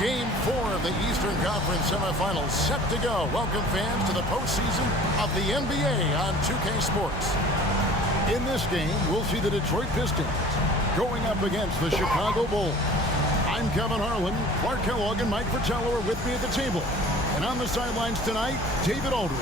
Game 4 of the Eastern Conference semifinals set to go. Welcome fans to the postseason of the NBA on 2K Sports. In this game, we'll see the Detroit Pistons going up against the Chicago Bulls. I'm Kevin Harlan. Clark Kellogg and Mike Fratello are with me at the table. And on the sidelines tonight, David Aldridge.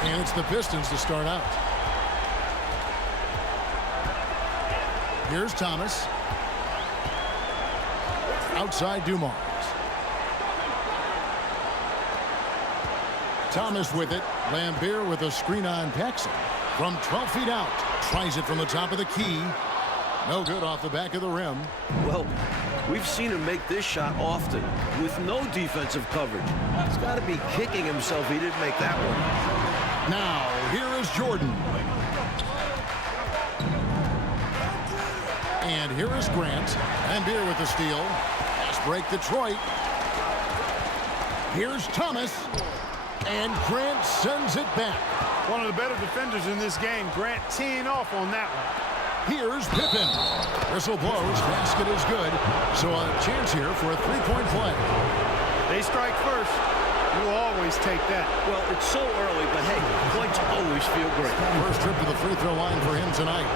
And it's the Pistons to start out. Here's Thomas. Outside Dumars. Thomas with it. Lambeer with a screen on Paxson. From 12 feet out. Tries it from the top of the key. No good off the back of the rim. Well, we've seen him make this shot often with no defensive coverage. He's got to be kicking himself he didn't make that one. Now, here is Jordan. And here is Grant. Lambeer with the steal. Fast break Detroit. Here's Thomas. And Grant sends it back. One of the better defenders in this game. Grant teeing off on that one. Here's Pippen. Whistle blows. Basket is good. So a chance here for a three-point play. They strike first. You'll always take that. Well, it's so early, but hey, points always feel great. First trip to the free throw line for him tonight.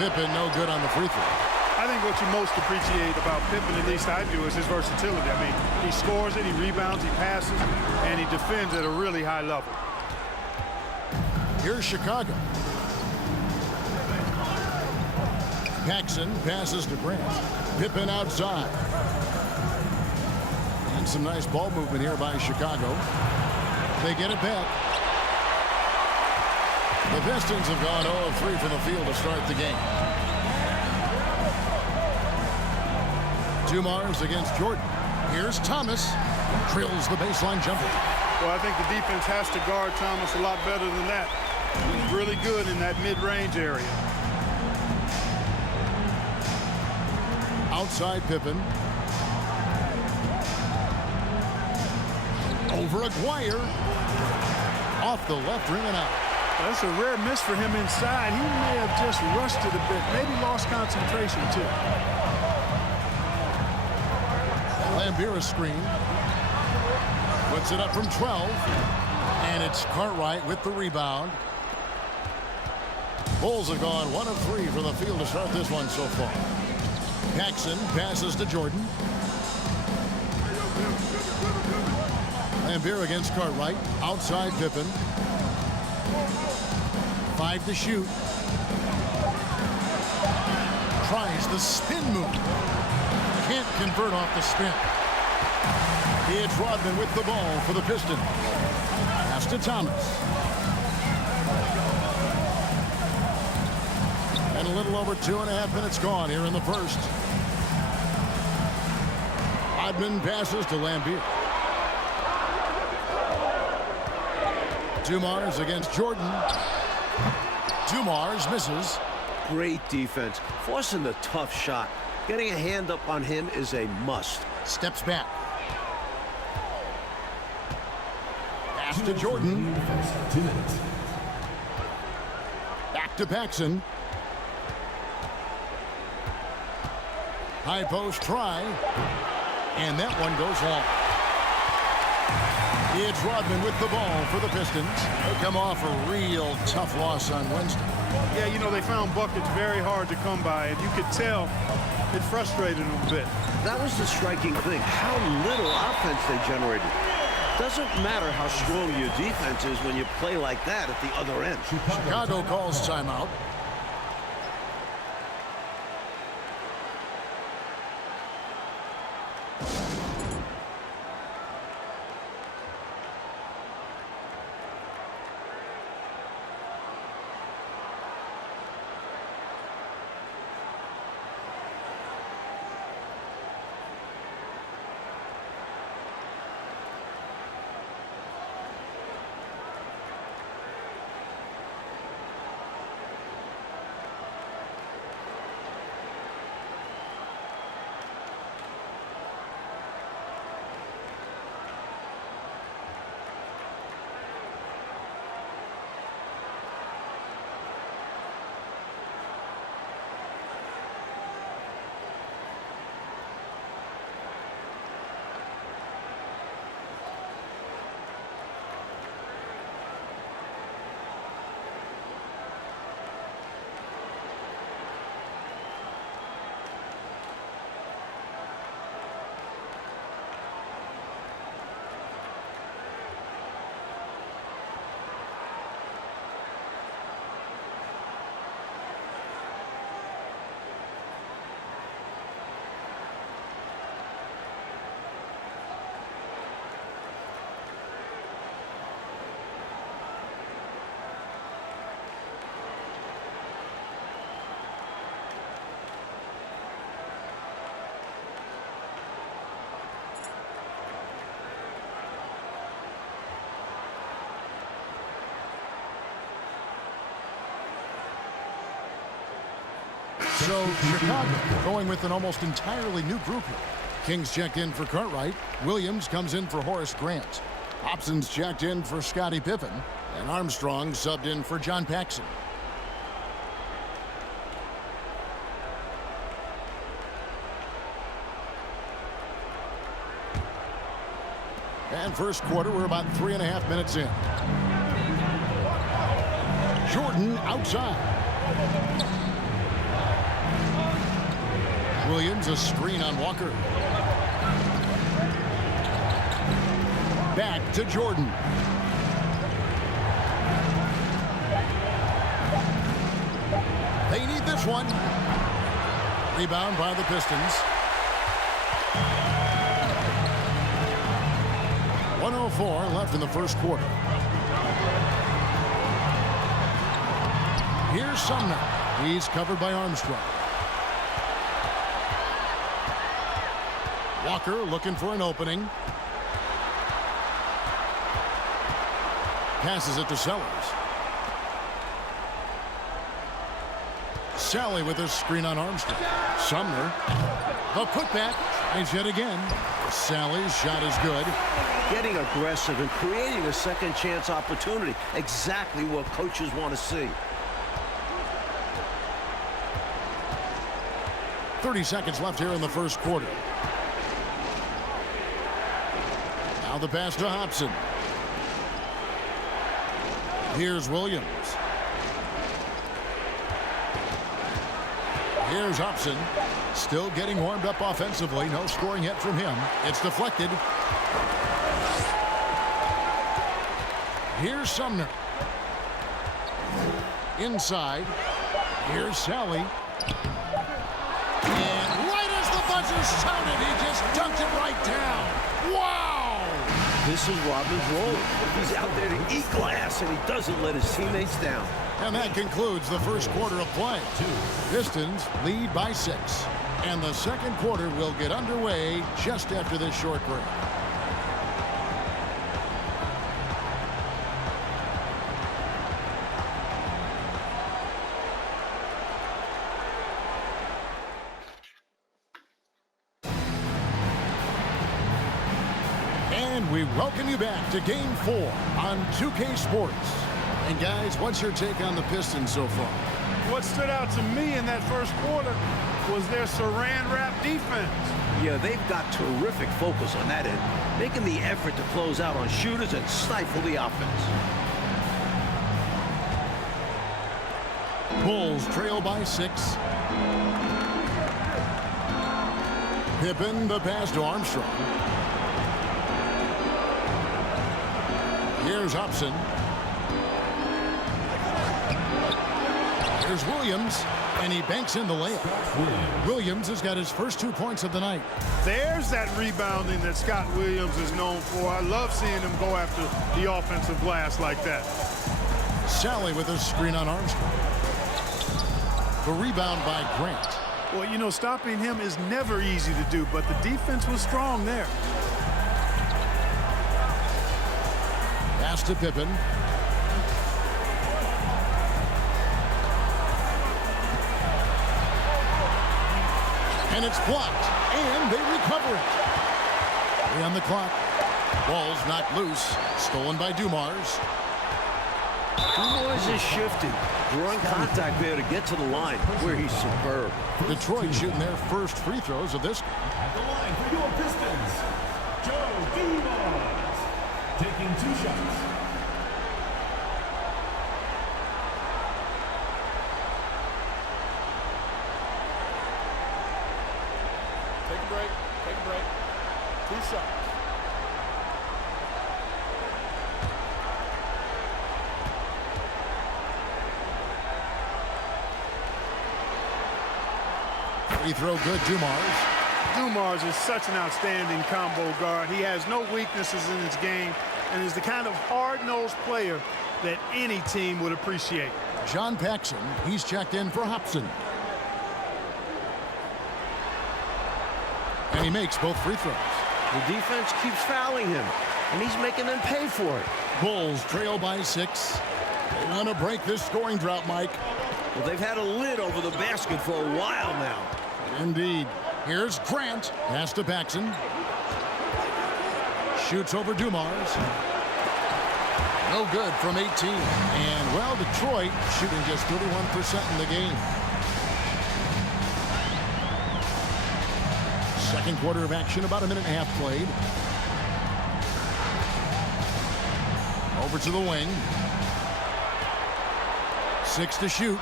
Pippen no good on the free throw. I think what you most appreciate about Pippen, at least I do, is his versatility. I mean, he scores it, he rebounds, he passes, and he defends at a really high level. Here's Chicago. Paxson passes to Grant. Pippen outside. And some nice ball movement here by Chicago. They get it back. The Pistons have gone 0 of 3 from the field to start the game. Dumars against Jordan. Here's Thomas. Drills the baseline jumper. Well, I think the defense has to guard Thomas a lot better than that. He's really good in that mid-range area. Outside Pippen. Over Aguirre. Off the left ring and out. That's a rare miss for him inside. He may have just rushed it a bit, maybe lost concentration too. Lambeer screen. Puts it up from 12. And it's Cartwright with the rebound. Bulls have gone 1 of 3 from the field to start this one so far. Paxson passes to Jordan. Lambeer against Cartwright. Outside Pippen. 5 to shoot. Tries the spin move. Can't convert off the spin. It's Rodman with the ball for the Pistons. Pass to Thomas. And a little over 2.5 minutes gone here in the first. Rodman passes to Lambeer. Dumars against Jordan. Dumars misses. Great defense. Forcing the tough shot. Getting a hand up on him is a must. Steps back. Pass to Jordan. Back to Paxson. High post try. And that one goes long. It's Rodman with the ball for the Pistons. They come off a real tough loss on Wednesday. Yeah, you know, they found buckets very hard to come by, and you could tell it frustrated them a bit. That was the striking thing, how little offense they generated. Doesn't matter how strong your defense is when you play like that at the other end. Chicago calls timeout. So Chicago going with an almost entirely new group here. Kings checked in for Cartwright. Williams comes in for Horace Grant. Hobson's checked in for Scottie Pippen. And Armstrong subbed in for John Paxson. And first quarter, we're about 3.5 minutes in. Jordan outside. Williams, a screen on Walker. Back to Jordan. They need this one. Rebound by the Pistons. 1:04 left in the first quarter. Here's Sumner. He's covered by Armstrong. Walker looking for an opening. Passes it to Sellers. Sally with a screen on Armstrong. Sumner. The putback. Tries yet again. Sally's shot is good. Getting aggressive and creating a second chance opportunity. Exactly what coaches want to see. 30 seconds left here in the first quarter. Now the pass to Hobson. Here's Williams. Here's Hobson. Still getting warmed up offensively. No scoring yet from him. It's deflected. Here's Sumner. Inside. Here's Sally. And right as the buzzer sounded, he just dunked it right down. Wow! This is Rodman's role. He's out there to eat glass, and he doesn't let his teammates down. And that concludes the first quarter of play. Pistons lead by 6. And the second quarter will get underway just after this short break. And we welcome you back to Game 4 on 2K Sports. And guys, what's your take on the Pistons so far? What stood out to me in that first quarter was their saran wrap defense. Yeah, they've got terrific focus on that end, making the effort to close out on shooters and stifle the offense. Bulls trail by 6. Pippen, the pass to Armstrong. Here's Hobson. Here's Williams, and he banks in the layup. Williams has got his first 2 points of the night. There's that rebounding that Scott Williams is known for. I love seeing him go after the offensive glass like that. Sally with a screen on Armstrong. The rebound by Grant. Well, you know, stopping him is never easy to do, but the defense was strong there. Pass to Pippen. And it's blocked, and they recover it. 3 on the clock. Ball's knocked loose. Stolen by Dumars. Dumars is shifting, drawing contact there to get to the line, where he's superb. Detroit shooting their first free throws of this. At the line for your Pistons, Joe Dumars, taking 2 shots. Take a break. 2 shots. Free throw good, Dumars. Dumars is such an outstanding combo guard. He has no weaknesses in his game and is the kind of hard-nosed player that any team would appreciate. John Paxson, he's checked in for Hobson. And he makes both free throws. The defense keeps fouling him, and he's making them pay for it. Bulls trail by 6. They want to break this scoring drought, Mike. Well, they've had a lid over the basket for a while now. Indeed. Here's Grant. Pass to Paxson. Shoots over Dumars. No good from 18. And, well, Detroit shooting just 31% in the game. Second quarter of action, about a minute and a half played. Over to the wing. 6 to shoot.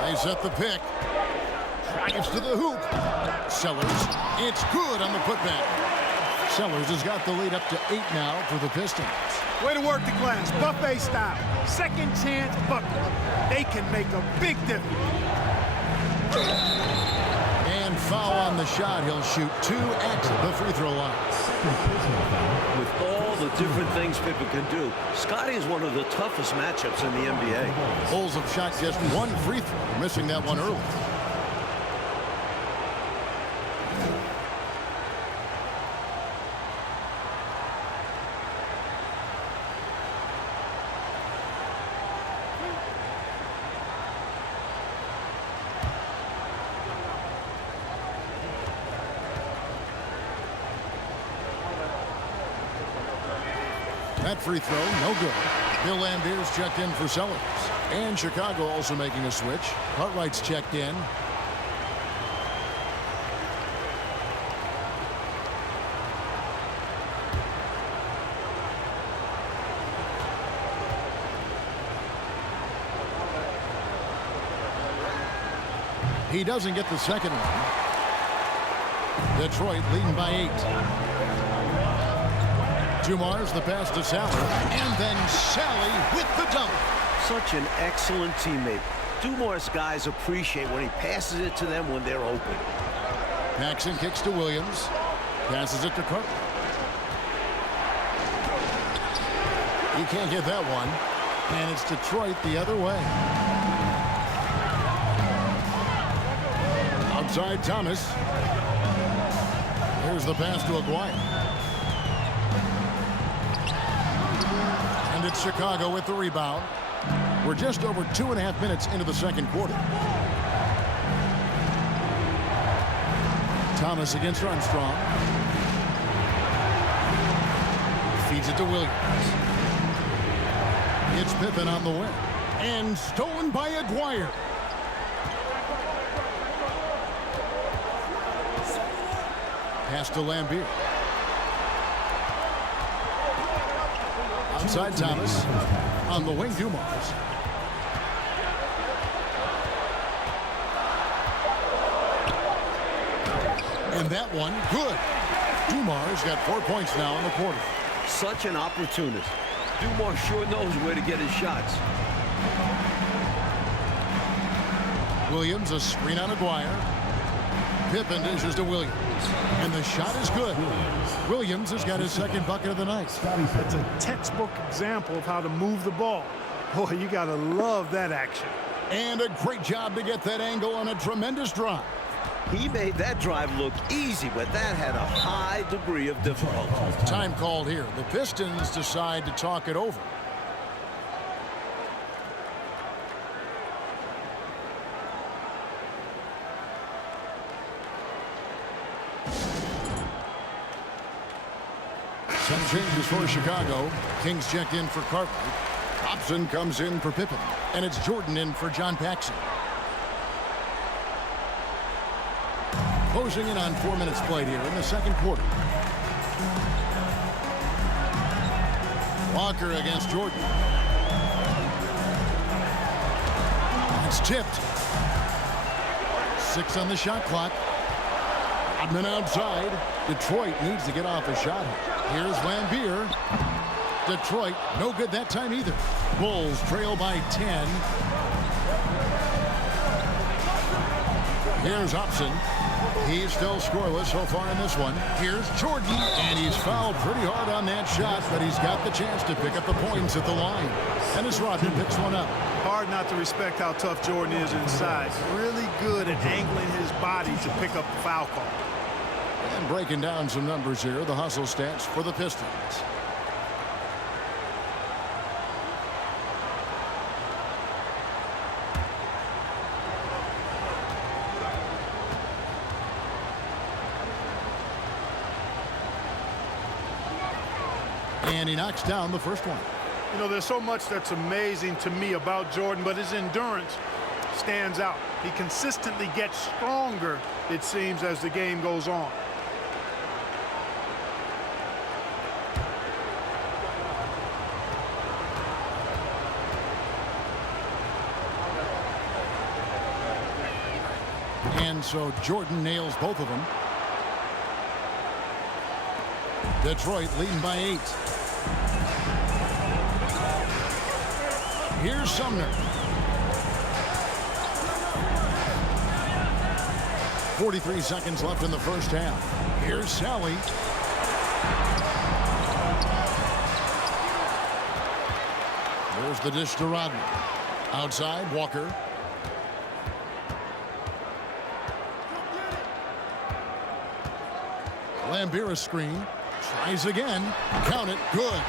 They set the pick. Drives to the hoop. Sellers. It's good on the putback. Sellers has got the lead up to 8 now for the Pistons. Way to work the glass, buffet style. Second chance bucket. They can make a big difference. And foul on the shot. He'll shoot 2 at the free throw line. With all the different things Pippen can do, Scotty is one of the toughest matchups in the NBA. Bulls have shot just 1 free throw, missing that one early. That free throw, no good. Bill Lambert's checked in for Sellers. And Chicago also making a switch. Cartwright's checked in. He doesn't get the second one. Detroit leading by 8. Dumars the pass to Sally, and then Sally with the dunk. Such an excellent teammate. Dumars guys appreciate when he passes it to them when they're open. Paxson kicks to Williams. Passes it to Carter. He can't get that one. And it's Detroit the other way. Outside Thomas. Here's the pass to Aguirre. And it's Chicago with the rebound. We're just over 2.5 minutes into the second quarter. Thomas against Armstrong. Feeds it to Williams. It's Pippen on the wing. And stolen by Aguirre. Pass to Lambert. Outside Thomas. On the wing, Dumars. And that one, good. Dumars got 4 points now in the quarter. Such an opportunist. Dumars sure knows where to get his shots. Williams, a screen on Aguirre. Pippen dishes to Williams. And the shot is good. Williams has got his second bucket of the night. That's a textbook example of how to move the ball. Boy, you got to love that action. And a great job to get that angle on a tremendous drive. He made that drive look easy, but that had a high degree of difficulty. Time called here. The Pistons decide to talk it over. Some changes for Chicago. Kings checked in for Cartwright. Hobson comes in for Pippen. And it's Jordan in for John Paxson. Closing in on 4 minutes played here in the second quarter. Walker against Jordan. It's tipped. 6 on the shot clock. Rodman outside. Detroit needs to get off a shot. Here's Lambier. Detroit, no good that time either. Bulls trail by 10. Here's Hobson. He's still scoreless so far in this one. Here's Jordan, and he's fouled pretty hard on that shot, but he's got the chance to pick up the points at the line. And as Rodman picks one up. Hard not to respect how tough Jordan is inside. Really good at angling his body to pick up the foul call. And breaking down some numbers here, the hustle stats for the Pistons. And he knocks down the first one. You know, there's so much that's amazing to me about Jordan, but his endurance stands out. He consistently gets stronger, it seems, as the game goes on. And so Jordan nails both of them. Detroit leading by 8. Here's Sumner. 43 seconds left in the first half. Here's Sally. There's the dish to Rodman. Outside, Walker. Lambier screen. Tries again. Count it. Good.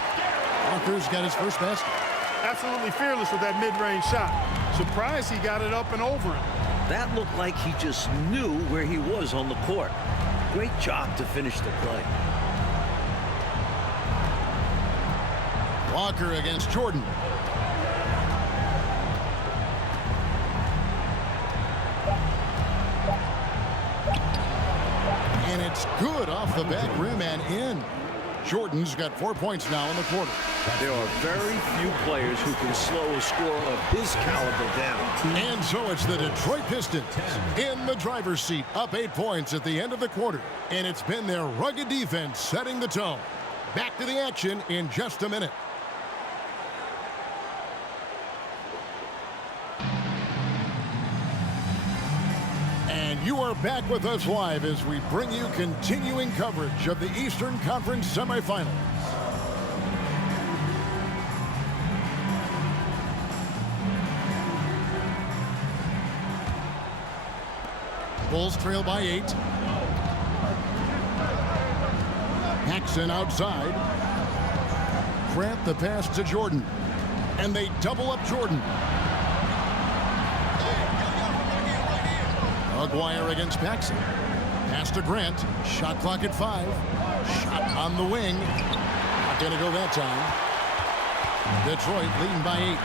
Walker's got his first basket. Absolutely fearless with that mid-range shot. Surprised he got it up and over him. That looked like he just knew where he was on the court. Great job to finish the play. Walker against Jordan. And it's good off the back rim and in. Jordan's got 4 points now in the quarter. There are very few players who can slow a score of his caliber down. And so it's the Detroit Pistons in the driver's seat, up 8 points at the end of the quarter. And it's been their rugged defense setting the tone. Back to the action in just a minute. And you are back with us live as we bring you continuing coverage of the Eastern Conference semifinals. Bulls trail by 8. Paxson outside. Grant the pass to Jordan. And they double up Jordan. Aguirre against Paxson. Pass to Grant. Shot clock at 5. Shot on the wing. Not going to go that time. Detroit leading by 8.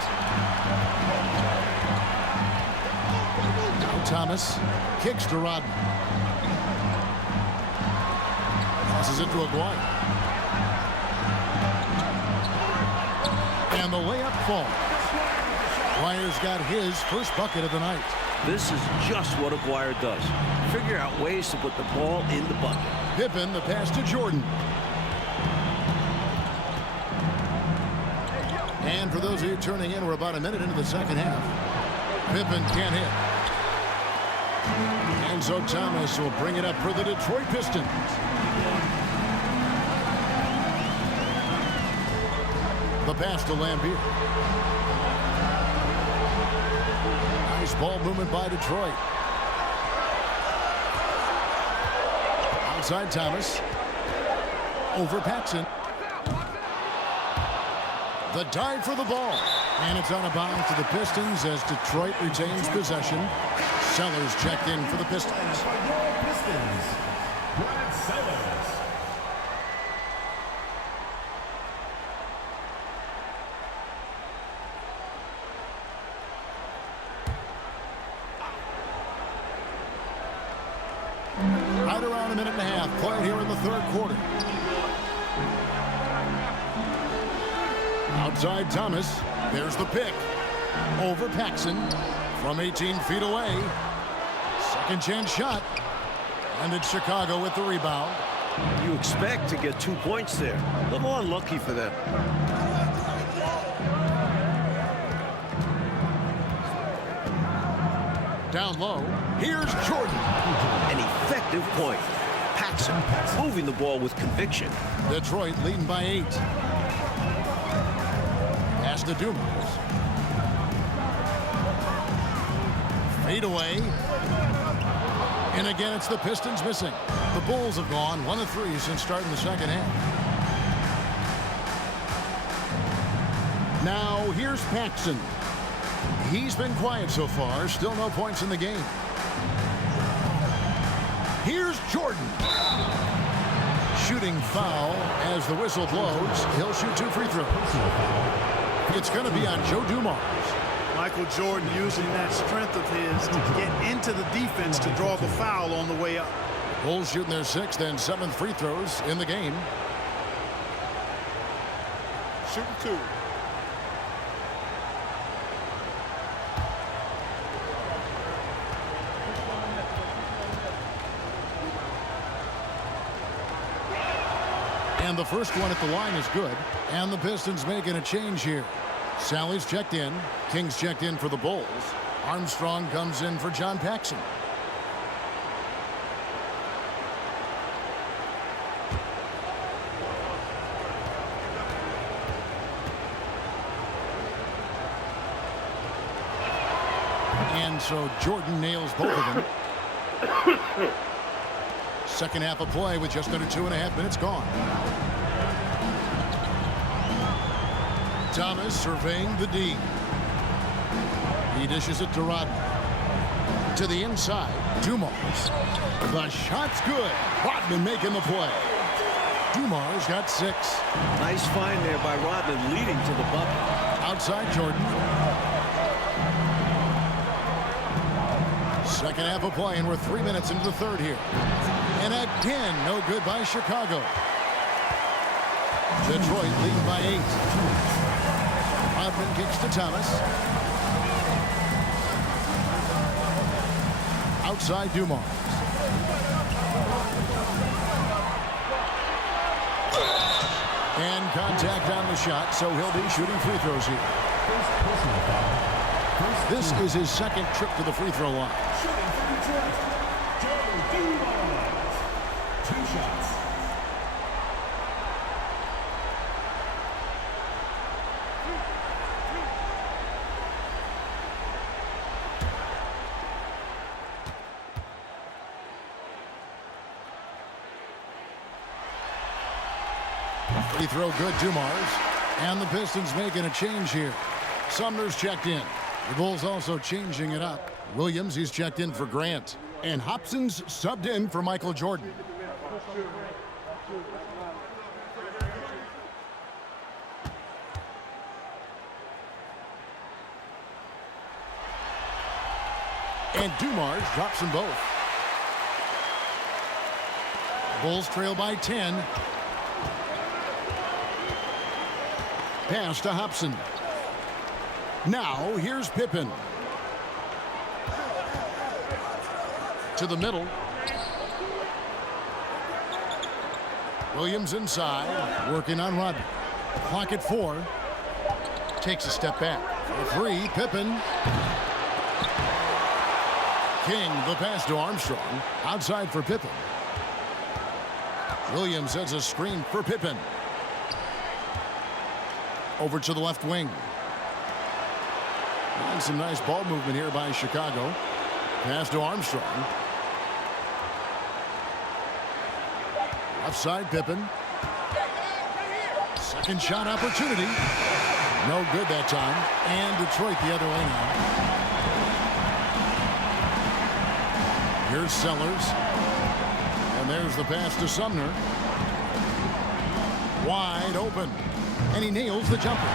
Now Thomas kicks to Rodman. Passes it to Aguirre. And the layup falls. Aguirre's got his first bucket of the night. This is just what Aguirre does. Figure out ways to put the ball in the bucket. Pippen, the pass to Jordan. And for those of you turning in, we're about a minute into the second half. Pippen can't hit. And so Thomas will bring it up for the Detroit Pistons. The pass to Lambeer. Nice ball movement by Detroit. Outside Thomas. Over Paxson. The dive for the ball. And it's out of bounds to the Pistons as Detroit retains possession. Sellers checked in for the Pistons. Pistons, Brad Sellers. Right around a minute and a half played here in the third quarter. Outside Thomas. There's the pick. Over Paxson. From 18 feet away. Second chance shot. And it's Chicago with the rebound. You expect to get 2 points there. A little unlucky for them. Down low. Here's Jordan. An effective point. Paxson moving the ball with conviction. Detroit leading by 8. Pass to Dumas. Fade away. And again, it's the Pistons missing. The Bulls have gone 1 of 3 since starting the second half. Now, here's Paxson. He's been quiet so far. Still no points in the game. Here's Jordan. Shooting foul as the whistle blows. He'll shoot 2 free throws. It's going to be on Joe Dumars. Michael Jordan using that strength of his to get into the defense to draw the foul on the way up. Bulls shooting their 6th and 7th free throws in the game. Shooting 2. And the first one at the line is good. And the Pistons making a change here. Sally's checked in. King's checked in for the Bulls. Armstrong comes in for John Paxson. And so Jordan nails both of them. Second half of play with just under 2.5 minutes gone. Thomas surveying the D. He dishes it to Rodman. To the inside, Dumars. The shot's good. Rodman making the play. Dumars got 6. Nice find there by Rodman, leading to the bucket. Outside Jordan. Second half of play, and we're 3 minutes into the third here. And again, no good by Chicago. Detroit leading by 8. Rodman kicks to Thomas. Outside Dumars. And contact on the shot, so he'll be shooting free throws here. This is his second trip to the free throw line. Shooting for Detroit, Joe Dumars. 2 shots. Free throw good, Dumars. And the Pistons making a change here. Sumner's checked in. The Bulls also changing it up. Williams, he's checked in for Grant. And Hobson's subbed in for Michael Jordan. And Dumars drops them both. Bulls trail by 10. Pass to Hobson. Now, here's Pippen. To the middle. Williams inside, working on Rodman. Clock at 4. takes a step back. For three, Pippen. King, the pass to Armstrong. Outside for Pippen. Williams sets a screen for Pippen. Over to the left wing. And some nice ball movement here by Chicago. Pass to Armstrong. Left side, Pippen. Second shot opportunity. No good that time. And Detroit the other way now. Here's Sellers. And there's the pass to Sumner. Wide open. And he nails the jumper.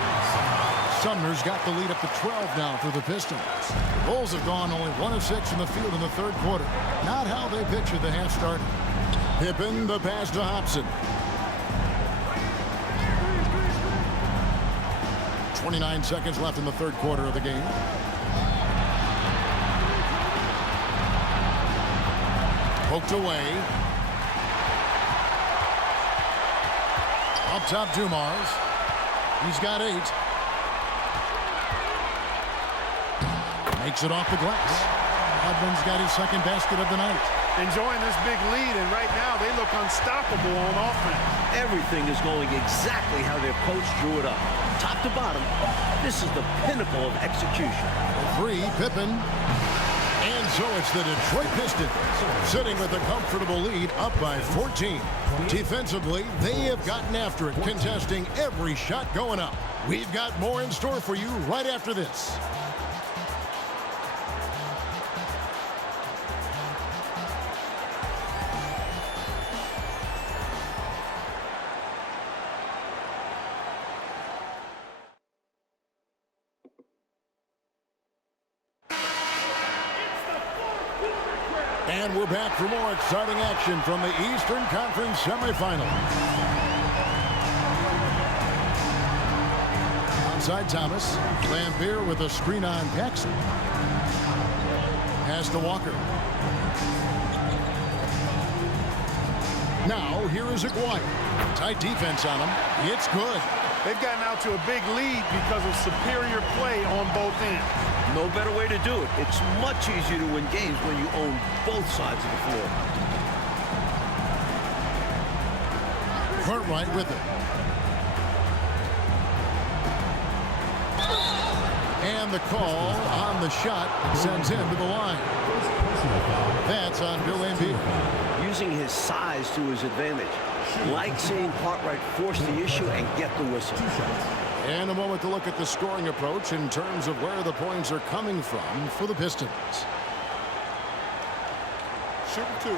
Sumner's got the lead up to 12 now for the Pistons. The Bulls have gone only 1 of 6 from the field in the third quarter. Not how they pictured the half started. Pippen, the pass to Hobson. 29 seconds left in the third quarter of the game. Poked away. Up top, Dumars. He's got 8. Makes it off the glass. Hudman's got his second basket of the night. Enjoying this big lead, and right now they look unstoppable on offense. Everything is going exactly how their coach drew it up. Top to bottom, this is the pinnacle of execution. 3, Pippen. And so it's the Detroit Pistons sitting with a comfortable lead up by 14. Defensively, they have gotten after it, contesting every shot going up. We've got more in store for you right after this. And we're back for more exciting action from the Eastern Conference semifinals. Outside Thomas. Lambeer with a screen on Paxson. Pass to Walker. Now here is Aguirre. Tight defense on him. It's good. They've gotten out to a big lead because of superior play on both ends. No better way to do it. It's much easier to win games when you own both sides of the floor. Cartwright with it. And the call on the shot sends him to the line. That's on Bill Embiid. Using his size to his advantage. Like seeing Cartwright force the issue and get the whistle. And a moment to look at the scoring approach in terms of where the points are coming from for the Pistons. Shooting 2.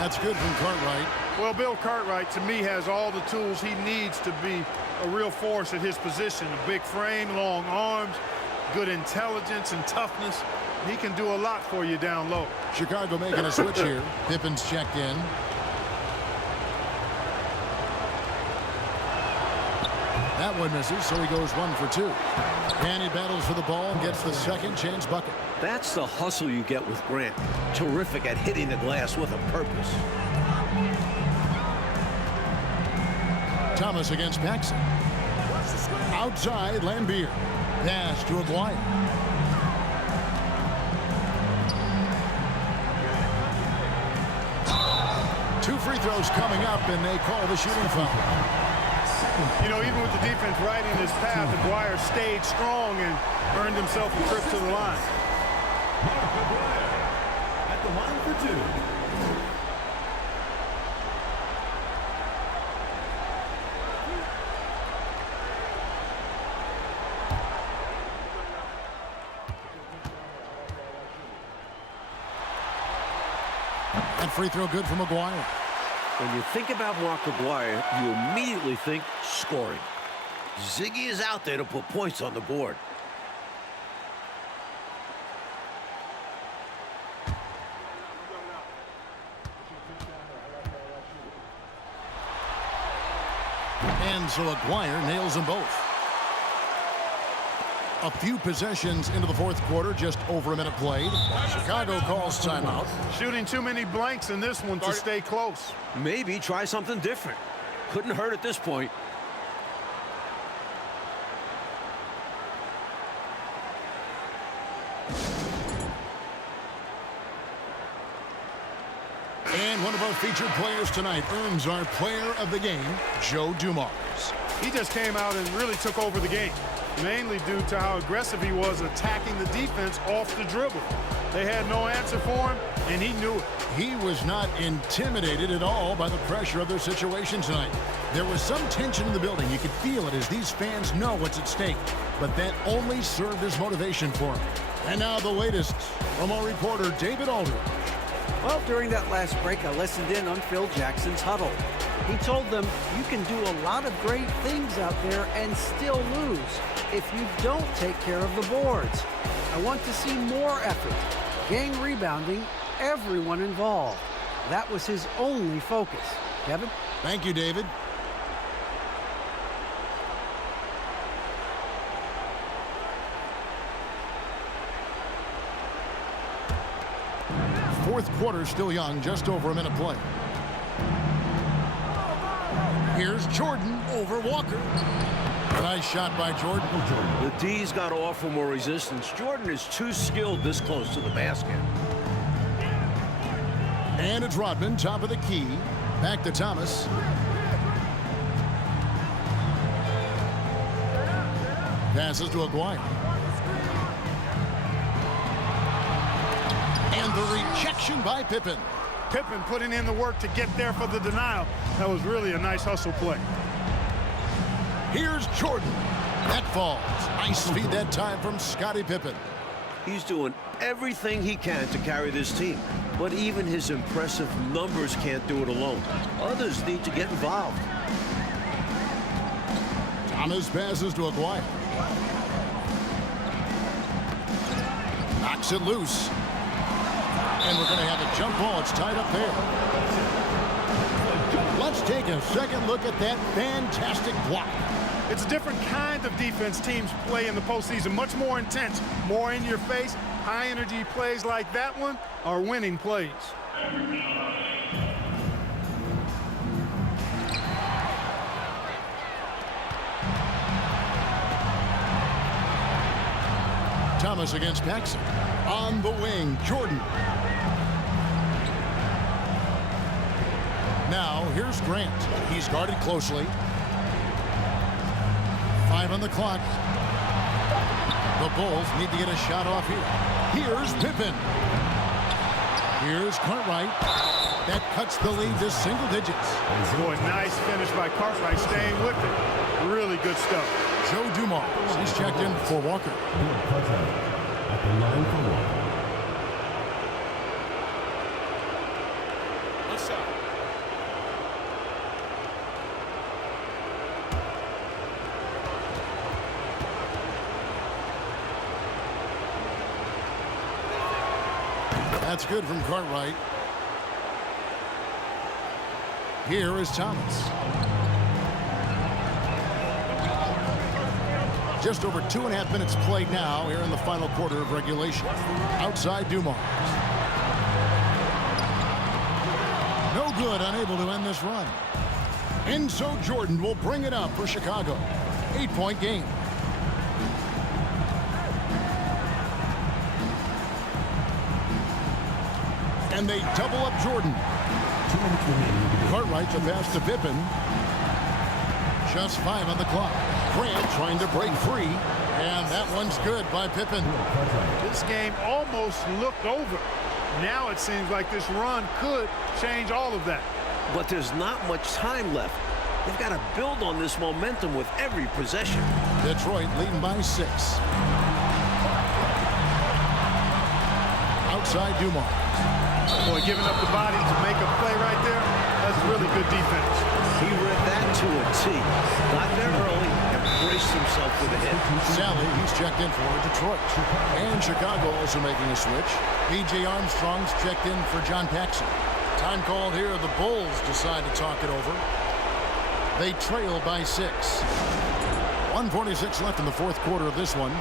That's good from Cartwright. Well, Bill Cartwright, to me, has all the tools he needs to be a real force at his position. A big frame, long arms, good intelligence and toughness. He can do a lot for you down low. Chicago making a switch here. Pippen's checked in. That one misses, so he goes 1 for 2. And he battles for the ball and gets the second chance bucket. That's the hustle you get with Grant. Terrific at hitting the glass with a purpose. Thomas against Paxson. Outside, Lambeer. Pass to Aguirre. Two free throws coming up, and they call the shooting foul. You know, even with the defense right in his path, Aguirre stayed strong and earned himself a trip to the line. Mark Aguirre at the line for 2. That free throw good from Aguirre. When you think about Mark Aguirre, you immediately think scoring. Ziggy is out there to put points on the board. And so Aguirre nails them both. A few possessions into the fourth quarter, just over a minute played. Chicago calls timeout. Shooting too many blanks in this one to stay close. Maybe try something different. Couldn't hurt at this point. And one of our featured players tonight earns our player of the game, Joe Dumars. He just came out and really took over the game, mainly due to how aggressive he was attacking the defense off the dribble. They had no answer for him, and he knew it. He was not intimidated at all by the pressure of their situation tonight. There was some tension in the building. You could feel it as these fans know what's at stake. But that only served as motivation for him. And now the latest from our reporter, David Aldridge. Well, during that last break, I listened in on Phil Jackson's huddle. He told them, you can do a lot of great things out there and still lose if you don't take care of the boards. I want to see more effort, gang rebounding, everyone involved. That was his only focus. Kevin? Thank you, David. Fourth quarter still young, just over a minute play. Here's Jordan over Walker. Nice shot by Jordan. The D's got to offer more resistance. Jordan is too skilled this close to the basket. And it's Rodman, top of the key. Back to Thomas. Passes to Aguirre. And the rejection by Pippen. Pippen putting in the work to get there for the denial. That was really a nice hustle play. Here's Jordan. That falls. Nice feed that time from Scottie Pippen. He's doing everything he can to carry this team. But even his impressive numbers can't do it alone. Others need to get involved. Thomas passes to Aguirre. Knocks it loose. And we're going to have a jump ball. It's tied up there. Let's take a second look at that fantastic block. It's a different kind of defense teams play in the postseason. Much more intense, more in your face. High energy plays like that one are winning plays. Thomas against Paxson. On the wing, Jordan. Now, here's Grant. He's guarded closely. 5 on the clock. The Bulls need to get a shot off here. Here's Pippen. Here's Cartwright. That cuts the lead to single digits. Boy, nice finish by Cartwright, staying with it. Really good stuff. Joe Dumars. He's checked in for Walker. At the line for Walker. Good shot. That's good from Cartwright. Here is Thomas. Just over 2.5 minutes played now here in the final quarter of regulation. Outside Dumars. No good, unable to end this run. And so Jordan will bring it up for Chicago. 8-point game. And they double up Jordan. Cartwright to pass to Pippen. Just 5 on the clock. Grant trying to break free. And that one's good by Pippen. This game almost looked over. Now it seems like this run could change all of that. But there's not much time left. They've got to build on this momentum with every possession. Detroit leading by 6. Outside Dumars. Boy, giving up the body to make a play right there, that's really good defense. He read that to a T. Got there early and braced himself for the hit. Sally, he's checked in for Detroit. And Chicago also making a switch. B.J. Armstrong's checked in for John Paxson. Time called here. The Bulls decide to talk it over. They trail by 6. 1:46 left in the fourth quarter of this one.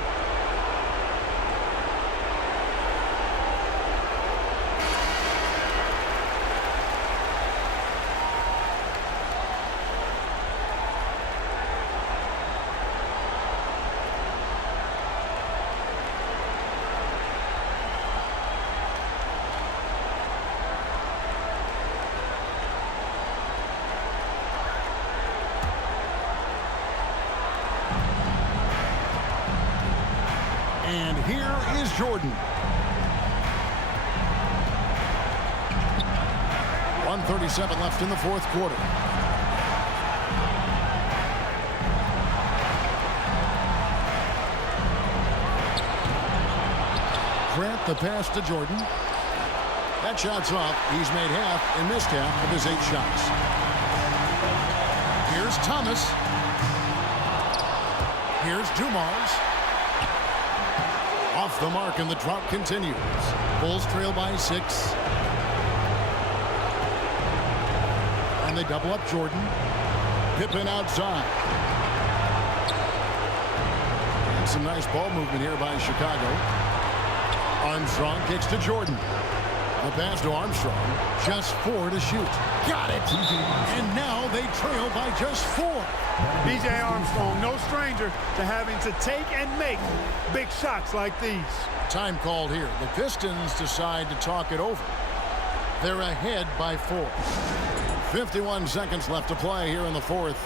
is Jordan. 1:37 left in the fourth quarter. Grant the pass to Jordan. That shot's off. He's made half and missed half of his 8 shots. Here's Thomas. Here's Dumars. Off the mark, and the drought continues. Bulls trail by 6. And they double up Jordan. Pippen outside. And some nice ball movement here by Chicago. Armstrong kicks to Jordan. The pass to Armstrong. Just 4 to shoot. Got it. And now they trail by just 4. B.J. Armstrong, no stranger to having to take and make big shots like these. Time called here. The Pistons decide to talk it over. They're ahead by 4. 51 seconds left to play here in the fourth.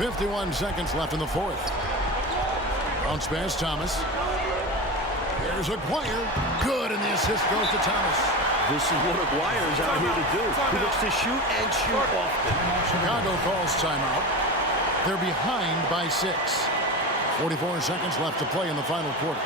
.51 seconds left in the fourth. Bounce pass, Thomas. There's Aguirre. Good, and the assist goes to Thomas. This is what Aguirre's out here to do. He looks to shoot and shoot often. Chicago calls timeout. They're behind by 6. 44 seconds left to play in the final quarter.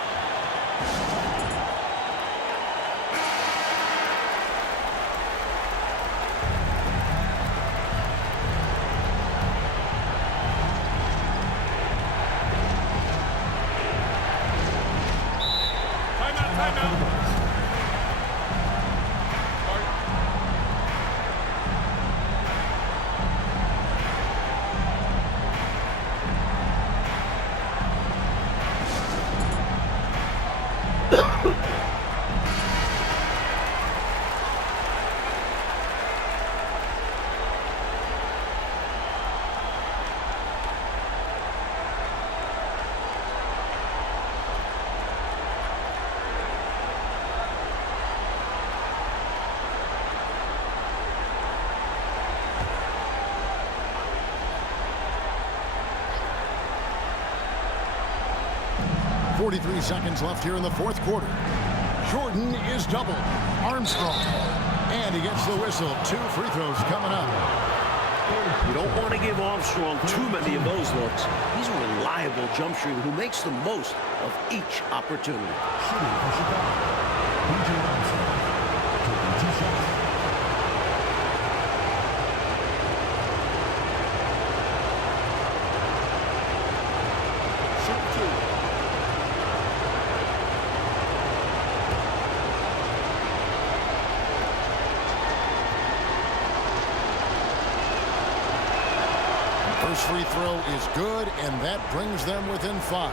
.43 seconds left here in the fourth quarter. Jordan is doubled. Armstrong. And he gets the whistle. 2 free throws coming up. You don't want to give Armstrong too many of those looks. He's a reliable jump shooter who makes the most of each opportunity. Shooting for Chicago, B.J. Armstrong, taking 2 shots. First free throw is good, and that brings them within 5.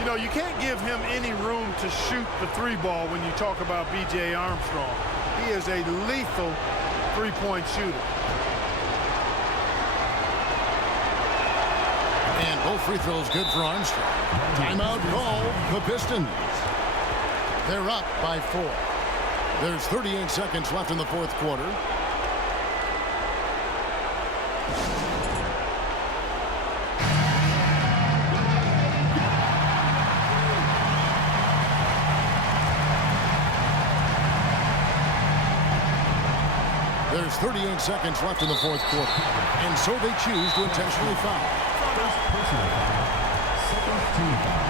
You know, you can't give him any room to shoot the 3 ball when you talk about B.J. Armstrong. He is a lethal 3-point shooter. And both free throws good for Armstrong. Timeout called the Pistons. They're up by 4. There's 38 seconds left in the fourth quarter. There's 38 seconds left in the fourth quarter. And so they choose to intentionally foul. First personal foul, second team foul.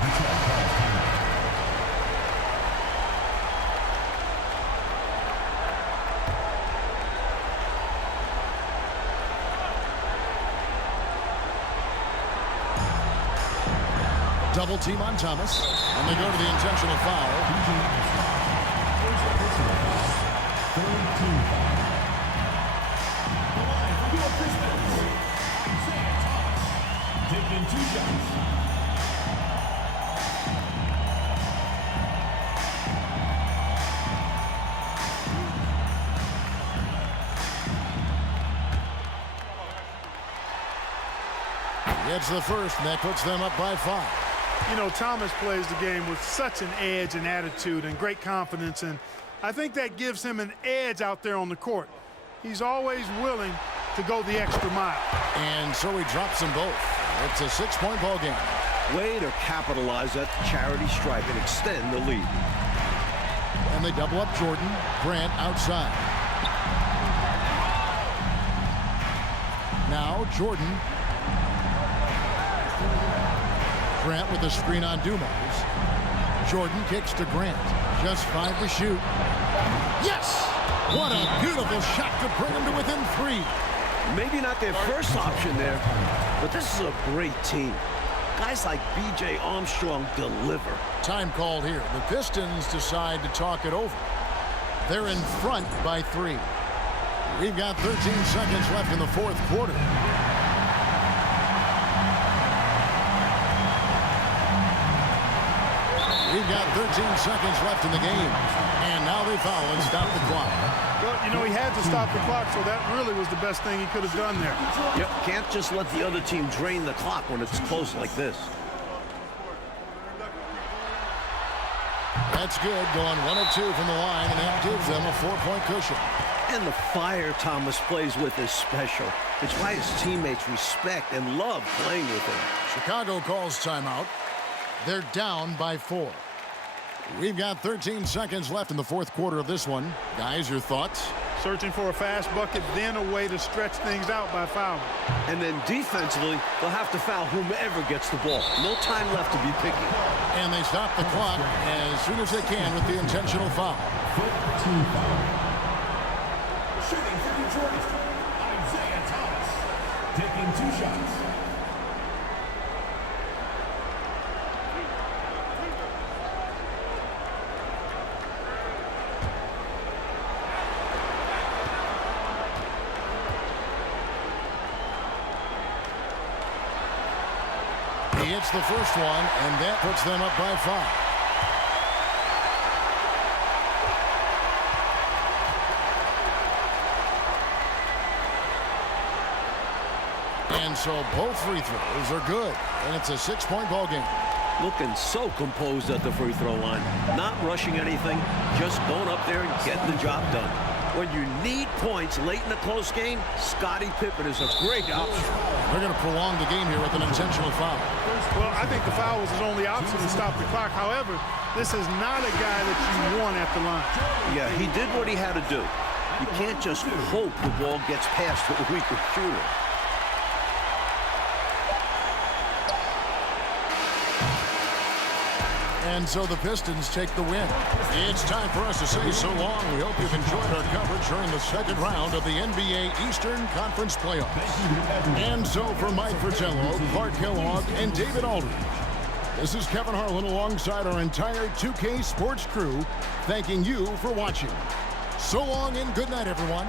Detroit calls timeout. Double team on Thomas. And they go to the intentional foul. B.J. Armstrong. First personal foul, third team foul. The line for your Pistons, Isaiah Thomas, taking 2 shots. Gets the first, and that puts them up by 5. You know, Thomas plays the game with such an edge and attitude and great confidence, and I think that gives him an edge out there on the court. He's always willing to go the extra mile. And so he drops them both. It's a 6-point ball game. Way to capitalize at the charity stripe and extend the lead. And they double up Jordan. Grant outside. Now Jordan. Grant with the screen on Dumas. Jordan kicks to Grant. Just 5 to shoot. Yes! What a beautiful shot to bring him to within 3. Maybe not their first option there, but this is a great team. Guys like B.J. Armstrong deliver. Time called here. The Pistons decide to talk it over. They're in front by 3. We've got 13 seconds left in the 4th quarter. We've got 13 seconds left in the game. And now they foul and stop the clock. Well, you know, he had to stop the clock, so that really was the best thing he could have done there. Yep, can't just let the other team drain the clock when it's close like this. That's good, going 1 of 2 from the line, and that gives them a 4-point cushion. And the fire Thomas plays with is special. It's why his teammates respect and love playing with him. Chicago calls timeout. They're down by 4. We've got 13 seconds left in the 4th quarter of this one. Guys, your thoughts? Searching for a fast bucket, then a way to stretch things out by fouling. And then defensively, they'll have to foul whomever gets the ball. No time left to be picky. And they stop the clock as soon as they can with the intentional foul. Team foul. Shooting for Detroit, Isaiah Thomas. Taking 2 shots. He hits the first one, and that puts them up by 5. And so both free throws are good, and it's a 6-point ball game. Looking so composed at the free throw line. Not rushing anything, just going up there and getting the job done. When you need points late in a close game, Scottie Pippen is a great option. They're going to prolong the game here with an intentional foul. Well, I think the foul was his only option to stop the clock. However, this is not a guy that you want at the line. Yeah, he did what he had to do. You can't just hope the ball gets past a weaker shooter. And so the Pistons take the win. It's time for us to say so long. We hope you've enjoyed our coverage during the 2nd round of the NBA Eastern Conference Playoffs. And so for Mike Fratello, Clark Kellogg, and David Aldridge, this is Kevin Harlan alongside our entire 2K Sports crew, thanking you for watching. So long and good night, everyone.